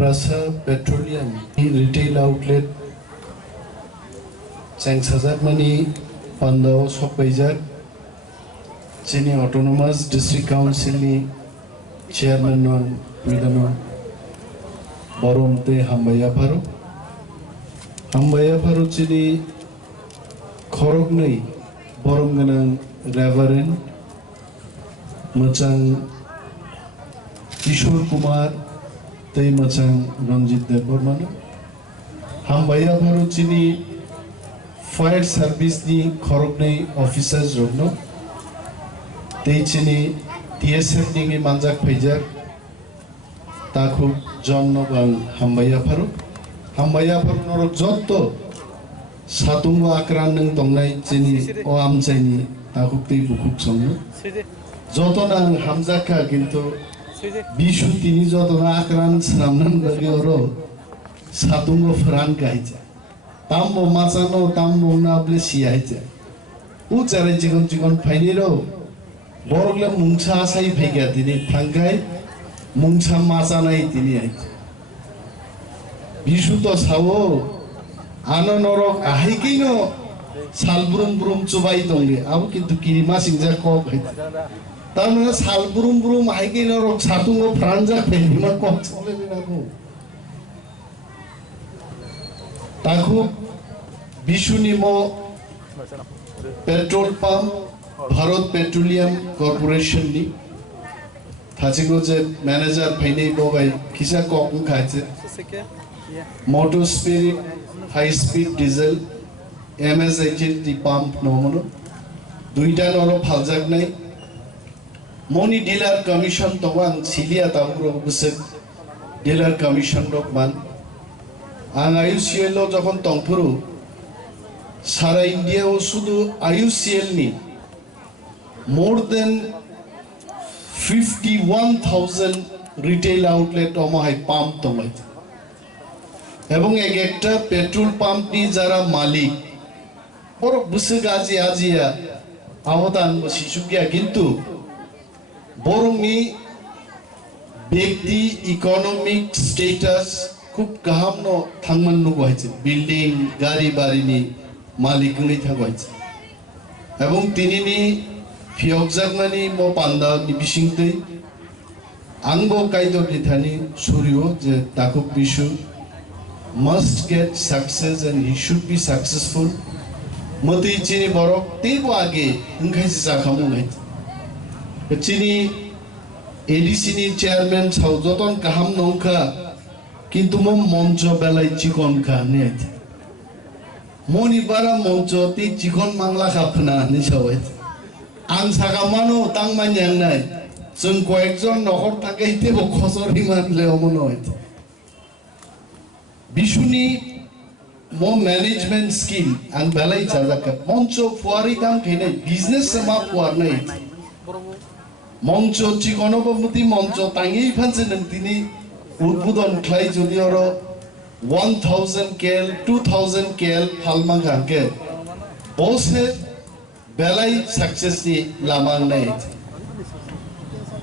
Tiprasa Petroleum retail outlet Sangsazak Mani Pandao Sopajak Chini Autonomous District Council ni Chairman non Milano Boromte Hambaya Paro Chini Khorognei Boromganang Reverend Machang Kishore Kumar Tei Machang Ranjit Debbarma Hambaya Paro Chini Fire Service ni Khorognei officers rogno Tei Chini TSF ni Manjak Pajak Taku John Nobang Hambaya Paro Noro Jotto Satungo Akran Neng Tongnai Chini O Amchaio Taku Tei Bukuk Songno Jotonang Hamzaka Ginto Bishu Tini Jotona Akran Snamnan Bagioro Satungo Frankaija Tambo Masano Tambo Nable Siaija Uchare Chigon Painiro Borgla Mungsa Sai Pega Tini Tangai Mungsa Masanai Tini Bishu to Sawo Anorok Ahikino Salburum Chubai Tongi Abu Kintu Kirima Singja Kok Tamana Salburum Ahikino Satungo Franja Penima Kok Taku Bishunimo Petrol Pump Bharat Petroleum Corporation ni Thachigo je manager Painei Bobai Kisa Kok Khache Motor Spirit High Speed Diesel MS HT Pump Nomono Duita Noro Phaljak Nai Moni Dealer Commission Towan Silia Taburo Busek Dealer Commission Dokman Ang IUCL lo যখন তংপুরু সারা India ও শুধু IUCL ni more than 51,000 retail outlet omohai pump tomai এবং এক একটা petrol pump নি যারা মালিক বড় বুসে গাজি আজিয়া আওতান শিশুকিয়া কিন্তু বরংনি ব্যক্তি ইকোনমিক স্ট্যাটাস খুব গাহামনো থাংমান্নু হয়েছে বিল্ডিং গাড়ি বাড়ি নি মালিক নি থাকছে এবং তিনি নি ফিয়কজাগমানি মো পান্দা নি বিসিংতৈ আংবো কাইদো লিথানি সুরিও যে তাকুক Bishu must get success and he should be successful mati chini borok tebo age ngkaisi sakhamu nai chini ADC ni chairman chau joton kaham nongkha kintu mo moncho belai chikon kha ne moni bara moncho ti chikon mangla khapna ni sawai ang sakamano tangman yang nai jong koekjon nohor thake tebo khosori manle omono hoite Bishuni mo management skill ang balai chazaka moncho fuari kam khine business sama fuar nai moncho chikono bomuti moncho tangi phanse nang tini udbudon khlai jodi oro 1000 kl 2000 kl halma ganke bose balai success ni lama nai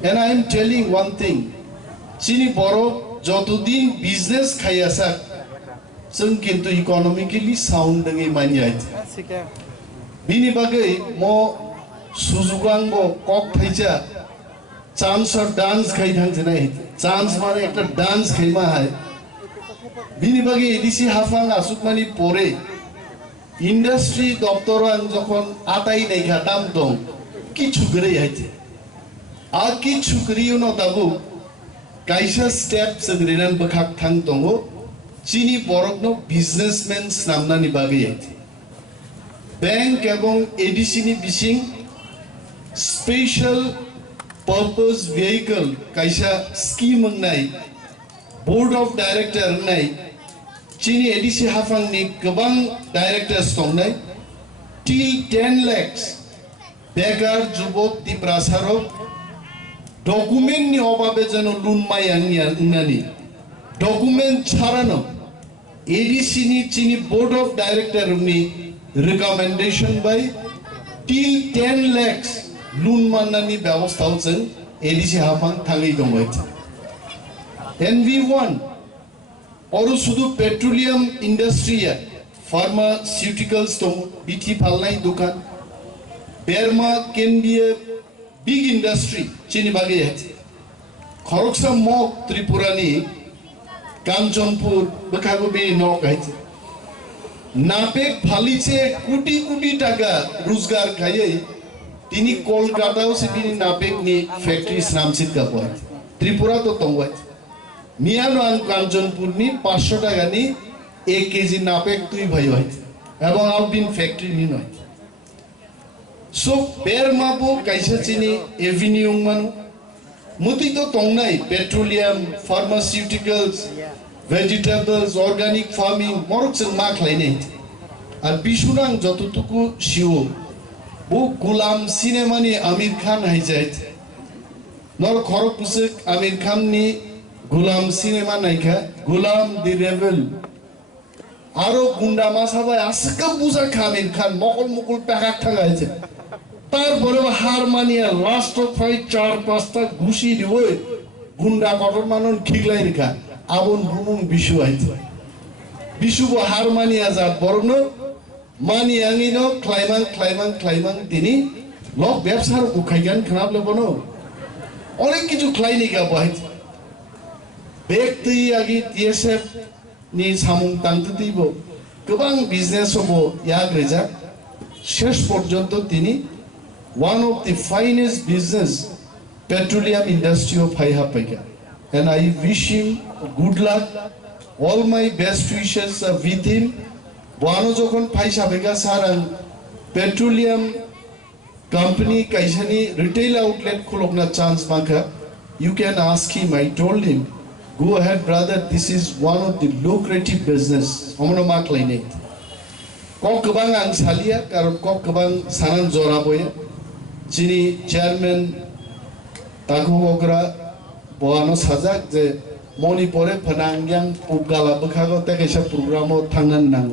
and I am telling one thing chini boro jotodin business khayasa जों किन्तु economically sound दंगे मानिया बिनि बागै मो सुजुगांगो कक थाइजा chance और dance खाइ थांजे नाय चांस माने एकटा डांस खाइमा हाय बिनि बागै एडिसि हाफां आसुकमानि परे इंडस्ट्री दप्तरां जखन आताइ नायखा दाम दं किछु गरै हायते आ किछु गरिउनो दाबु काइसा स्टेप जों रेनान बखाक थां दंगो Chini borokno businessmen namnani bagi aite bank ebong ADC ni bising special purpose vehicle kaisa scheme nai board of director nai Chini ADC hafang ni gobang directors tongnai till 10 lakhs begar jubok Tiprasa ro document ni obabe jeno loan mai angani document charano ADC ni Chini board of director ni recommendation by till 10 lakhs loan manani ব্যবস্থা হচ্ছে ADC হাফাং থাঙ্গি দমইছে NV1 और शुद्ध petroleum industry है pharmaceuticals तो बीटी फालनाई दुकान बेरमा can be a big industry चीनी बागे है खरकसा मक त्रिपुरानी कांचनपुर बखागो बे नौ कहते नापेक फालीचे कोटी कोटी टाका रोजगार खाये तिनी कोलकाता से तिनी नापेक नि फैक्ट्री नामसित का पॉइंट त्रिपुरा तो तंगवाय मियानो आन कांचनपुर नि 500 टाका नि 1 केजी नापेक तुई भयो है एवं आउट बिन फैक्ट्री नि नय सो बेरमा बो कैसे चिनी एवेन्यू मानु मुति तो तंगनाय petroleum pharmaceuticals vegetables organic farming मरक जों मा खालायनाय आरो बिसुनां जतटुकु शिव वो गुलाम सिनेमानि आमिर खान हायजाय नर खरक पुसक आमिर खान नि गुलाम सिनेमा नायखा गुलाम दि रेबेल आरो गुंडा मासाबाय आसका बुजा आमिर खान मकल मकल पैकाक थागायছে তারপরে হার মানিয়া লাস্ট ফাইট 4-5টা ঘুষি দিও গুন্ডা কটর মানুন ঠিকলাই রেখা আবন বুমুং বিশু আইছে বিশু হার মানিয়া যা বরন মানিয়াঙ্গিনো ক্লাইমাং তিনি লক ব্যবসার উখাইগান খারাপলে বনো অনেক কিছু ক্লাইনি গা বাই ব্যক্তি আগি টিএসএফ নি সামুং তাংতে দিব গোবাং বিজনেস হবো ইয়াগ্রেজা শেষ পর্যন্ত তিনি one of the finest business petroleum industry of Haihapega and I wish him good luck all my best wishes are with him Wano jokon paisa bega sarang petroleum company kaisani retail outlet khulokna chance maka you can ask him I told him go ahead brother this is one of the lucrative business amno mak laine kok kebang ang salia karon kok kebang sanan jora boya chini chairman takugogra boano sajak je moni pore phanangyang pugala bkhago tekaisa program o thangnan nang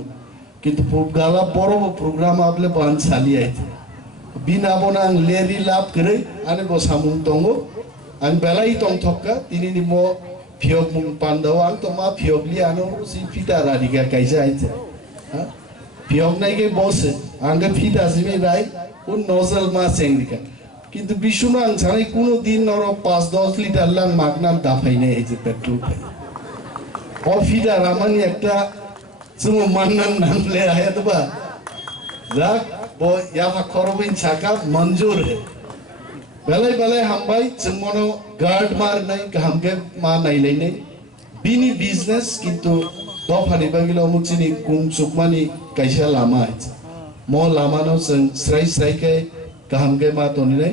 কিন্তু পুবগালা বড় programme আপলে বান চালি আইছে বিনা বনাং Larry লাভ করে আনে বসামুং দঙ্গ আং বেলাই তং থক্কা তিনি নিমো ফিয়ক মুং পান্দাও আং তো মা ফিয়কলি আনো সি ফিটা রাদিকা কাইসা আইছে হ্যাঁ ফিয়ক নাইকে বসে আঙ্গে ফিটা জিমি রাই কোন নজল মা চেংদিকা কিন্তু বিশুনা আং ছাড়াই কোনো দিন নর 5-10 লিটার লাং মাগনাম দাফাই নাই এই যে পেট্রোল ও ফিটা রামানি একটা semua manan namle ayat tu ba, zak bo ya fakorobin chaka manjur hai. Balai hambai semuano guard mar nai hamke ma nai lai nai. Bini business kintu dofani bagilo mucini kung sukmani kaisa lama hai. Mo lama no seng serai kai kahamke ma toni nai.